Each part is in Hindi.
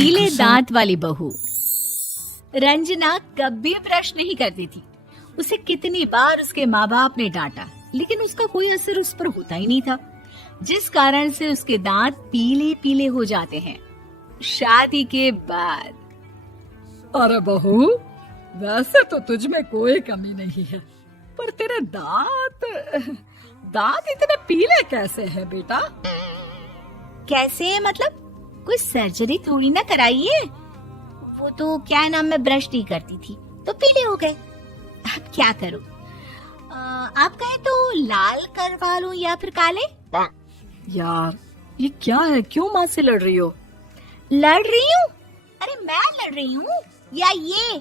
पीले दांत वाली बहू। रंजना कभी ब्रश नहीं करती थी। उसे कितनी बार उसके माँ बाप ने डांटा, लेकिन उसका कोई असर उस पर होता ही नहीं था, जिस कारण से उसके दांत पीले पीले हो जाते हैं। शादी के बाद। अरे बहू, वैसे तो तुझ में कोई कमी नहीं है, पर तेरे दांत इतने पीले कैसे हैं बेटा? कैसे मतलब? कोई सर्जरी थोड़ी ना कराई है। वो तो क्या नाम, मैं ब्रश नहीं करती थी तो पीले हो गए। अब क्या करूं? आप कहें तो लाल करवा लूं या फिर काले? यार ये क्या है, क्यों माँ से लड़ रही हो? लड़ रही हूँ? अरे मैं लड़ रही हूँ या ये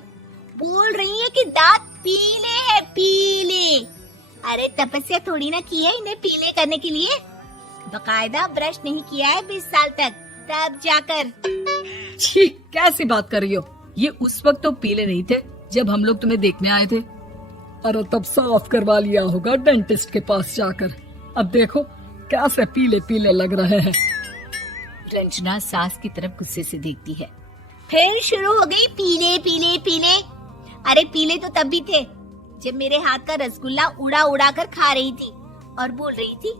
बोल रही है कि दांत पीले हैं, पीले। अरे तपस्या थोड़ी ना की है इन्हें पीले करने के लिए। बकायदा ब्रश नहीं किया है 20 साल तक, तब जाकर। छी, कैसी बात कर रही हो? ये उस वक्त तो पीले नहीं थे जब हम लोग तुम्हें देखने आए थे। अरे तब साफ करवा लिया होगा डेंटिस्ट के पास जाकर। अब देखो कैसे पीले पीले लग रहे हैं। रंजना सास की तरफ गुस्से से देखती है। फिर शुरू हो गई पीले पीले पीले। अरे पीले तो तब भी थे जब मेरे हाथ का रसगुल्ला उड़ा उड़ा कर खा रही थी और बोल रही थी,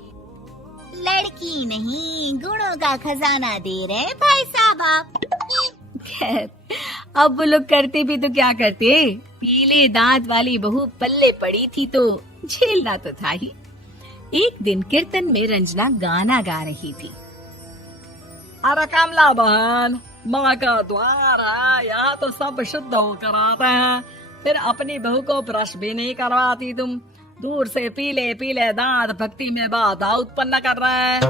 लड़की नहीं गुणों का खजाना दे रहे भाई साहब आप। खैर, अब वो लोग करते भी तो क्या करते, पीले दांत वाली बहू पल्ले पड़ी थी तो झेलना तो था ही। एक दिन कीर्तन में रंजना गाना गा रही थी। अरे कमला बहन, माँ का द्वार है, यहाँ तो सब शुद्ध होकर आते हैं, फिर अपनी बहू को ब्रश भी नहीं करवाती तुम। दूर से पीले पीले दांत भक्ति में बाधा उत्पन्न कर रहे हैं।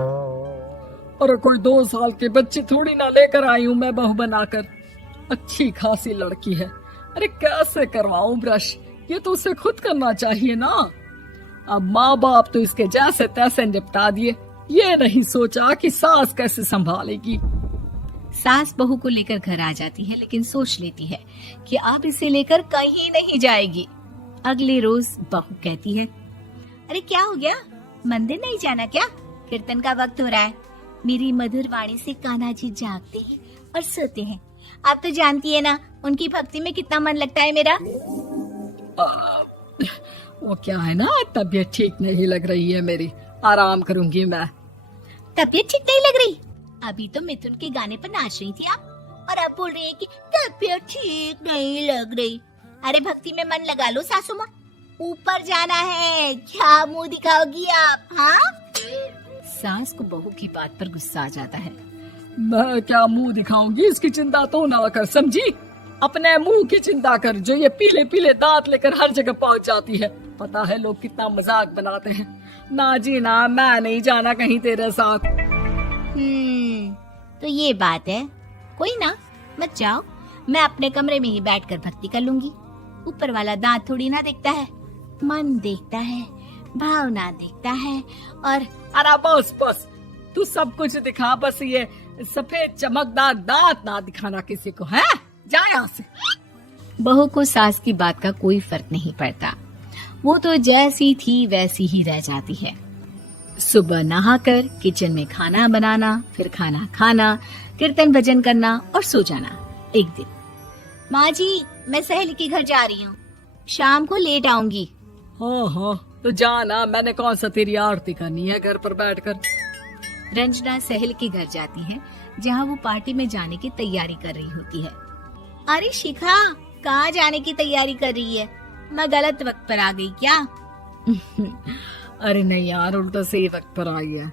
अरे कोई 2 साल के बच्चे थोड़ी ना लेकर आई हूँ मैं बहू बनाकर। अच्छी खासी लड़की है, अरे कैसे करवाऊं ब्रश? ये तो उसे खुद करना चाहिए ना। अब माँ बाप तो इसके जैसे तैसे निपटा दिए, ये नहीं सोचा कि सास कैसे संभालेगी। सास बहू को लेकर घर आ जाती है, लेकिन सोच लेती है कि अब इसे लेकर कहीं नहीं जाएगी। अगले रोज बहू कहती है, अरे क्या हो गया, मंदिर नहीं जाना क्या? कीर्तन का वक्त हो रहा है। मेरी मधुर वाणी से कान्हा जी जागते हैं और सोते हैं। आप तो जानती है ना उनकी भक्ति में कितना मन लगता है मेरा। वो क्या है ना, तबीयत ठीक नहीं लग रही है मेरी, आराम करूंगी मैं। तबीयत ठीक नहीं लग रही? अभी तो मिथुन के गाने पर नाच रही थी आप, और अब बोल रही है कि तबीयत ठीक नहीं लग रही। अरे भक्ति में मन लगा लो सासू माँ, ऊपर जाना है, क्या मुंह दिखाओगी आप? हाँ? सास को बहू की बात पर गुस्सा आ जाता है। मैं क्या मुंह दिखाऊंगी, इसकी चिंता तो ना कर, समझी? अपने मुंह की चिंता कर, जो ये पीले पीले दांत लेकर हर जगह पहुंच जाती है। पता है लोग कितना मजाक बनाते हैं। ना जी ना, मैं नहीं जाना कहीं तेरे साथ। तो ये बात है। कोई ना, मत जाओ, मैं अपने कमरे में ही बैठकर भक्ति कर लूंगी। ऊपर वाला दांत थोड़ी ना देखता है, मन देखता है, भावना देखता है। और अरे बस बस, तू सब कुछ दिखा, बस ये सफेद चमकदार दांत ना दिखाना किसी को, है? जा यहाँ से। बहू को सास की बात का कोई फर्क नहीं पड़ता। वो तो जैसी थी वैसी ही रह जाती है। सुबह नहाकर किचन में खाना बनाना, फिर खाना खाना, कीर्तन भजन करना और सो जाना। एक दिन, माँ जी मैं सहेली के घर जा रही हूँ, शाम को लेट आऊंगी। हाँ, तो जाना, मैंने कौन सा तेरी आरती करनी है घर पर बैठकर। रंजना सहेली के घर जाती है, जहाँ वो पार्टी में जाने की तैयारी कर रही होती है। अरे शिखा, कहाँ जाने की तैयारी कर रही है? मैं गलत वक्त पर आ गई क्या? अरे नहीं यार, उल्टा सही वक्त पर आई है।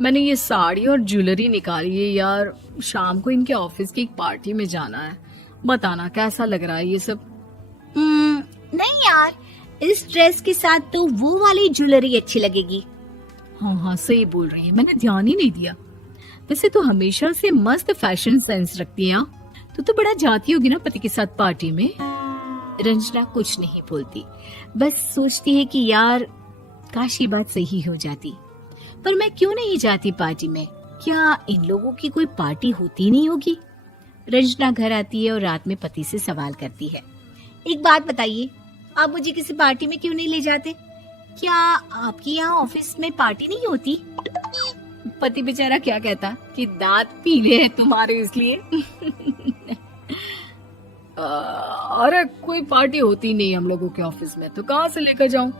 मैंने ये साड़ी और ज्वेलरी निकाली है यार, शाम को इनके ऑफिस की एक पार्टी में जाना है। बताना कैसा लग रहा है ये सब? नहीं यार, इस ड्रेस के साथ तो वो वाली ज्वेलरी अच्छी लगेगी। हाँ सही बोल रही है, मैंने ध्यान ही नहीं दिया। वैसे तो हमेशा से मस्त फैशन सेंस रखती है। तो बड़ा जाती होगी ना पति के साथ पार्टी में। रंजना कुछ नहीं बोलती, बस सोचती है कि यार काश ये बात सही हो जाती, पर मैं क्यों नहीं जाती पार्टी में? क्या इन लोगों की कोई पार्टी होती नहीं होगी? रंजना घर आती है और रात में पति से सवाल करती है, एक बात बताइए, आप मुझे किसी पार्टी में क्यों नहीं ले जाते? क्या आपके यहाँ ऑफिस में पार्टी नहीं होती? पति बेचारा क्या कहता कि दांत पीले हैं तुम्हारे इसलिए। अरे कोई पार्टी होती नहीं हम लोगों के ऑफिस में, तो कहाँ से लेकर जाऊं?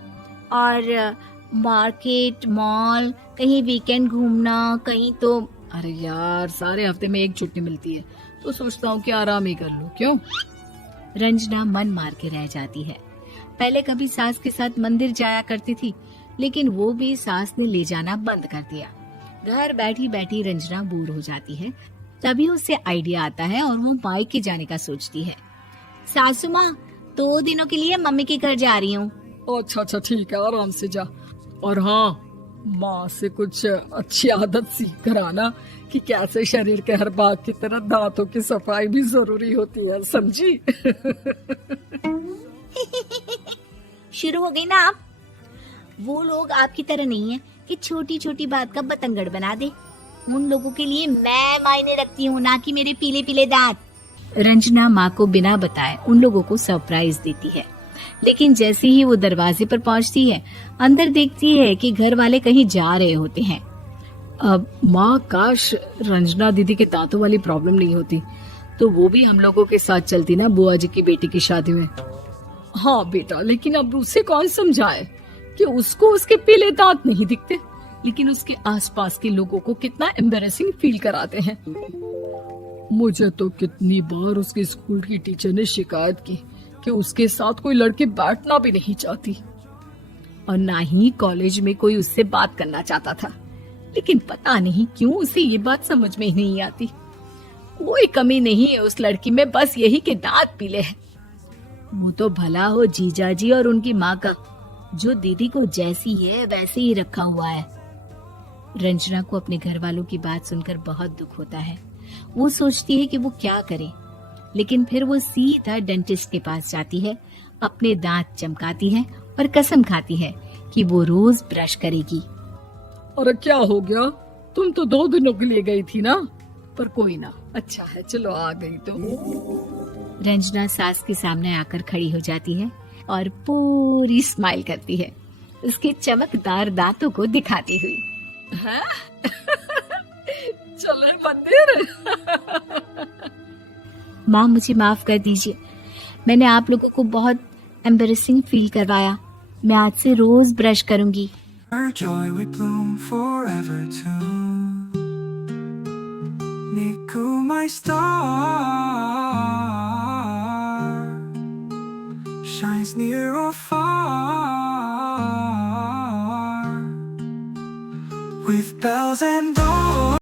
और मार्केट, मॉल, कहीं वीकेंड घूमना, कहीं तो। अरे यार सारे हफ्ते में एक छुट्टी मिलती है, तो सोचता हूँ कि आराम ही कर लूं। क्यों? रंजना मन मार के रह जाती है। पहले कभी सास के साथ मंदिर जाया करती थी, लेकिन वो भी सास ने ले जाना बंद कर दिया। घर बैठी बैठी रंजना बोर हो जाती है। तभी उसे आइडिया आता है और वो मायके जाने का सोचती है। सासू माँ, 2 दिनों के लिए मम्मी के घर जा रही हूँ। अच्छा अच्छा ठीक है, आराम से जा। और हाँ, माँ से कुछ अच्छी आदत सीख कर आना कि कैसे शरीर के हर भाग की तरह दांतों की सफाई भी जरूरी होती है, समझी? शुरू हो गई ना आप। वो लोग आपकी तरह नहीं है कि छोटी छोटी बात का बतंगड़ बना दे। उन लोगों के लिए मैं मायने रखती हूँ, ना कि मेरे पीले पीले दांत। रंजना माँ को बिना बताए उन लोगों को सरप्राइज देती है, लेकिन जैसे ही वो दरवाजे पर पहुंचती है, अंदर देखती है कि घर वाले कहीं जा रहे होते हैं। अब माँ, काश रंजना दीदी के दांतों वाली प्रॉब्लम नहीं होती, तो वो भी हम लोगों के साथ चलती ना बुआ जी की बेटी की शादी में। हाँ बेटा, लेकिन अब उसे कौन समझाए कि उसको उसके पीले दांत नहीं दिखते, लेकिन उसके आसपास के लोगों को कितना एम्बैरेसिंग फील कराते हैं। मुझे तो कितनी बार उसके स्कूल की टीचर ने शिकायत की कि उसके साथ कोई लड़की बैठना भी नहीं चाहती, और ना ही कॉलेज में कोई उससे बात करना चाहता था। लेकिन पता नहीं क्यों उसे ये बात समझ में ही नहीं आती। कोई कमी नहीं है उस लड़की में, बस यही कि दांत पीले हैं। वो तो भला हो जीजा जी और उनकी माँ का, जो दीदी को जैसी है वैसे ही रखा हुआ है। रंजना को अपने घर वालों की बात सुनकर बहुत दुख होता है। वो सोचती है कि वो क्या करे, लेकिन फिर वो सीधा डेंटिस्ट के पास जाती है, अपने दांत चमकाती है और कसम खाती है कि वो रोज ब्रश करेगी। अरे क्या हो गया? तुम तो 2 दिनों के लिए गई थी ना, पर कोई ना, अच्छा है, चलो आ गई तो। रंजना सास के सामने आकर खड़ी हो जाती है और पूरी स्माइल करती है, उसके चमकदार दांतों को दिखाती हुई। हैं? चले मंदिर? माँ, मुझे माफ कर दीजिए, मैंने आप लोगों को बहुत एम्बैरेसिंग फील करवाया। मैं आज से रोज ब्रश करूंगी। Our joy we bloom forever too. Niku my star shines near or far with bells and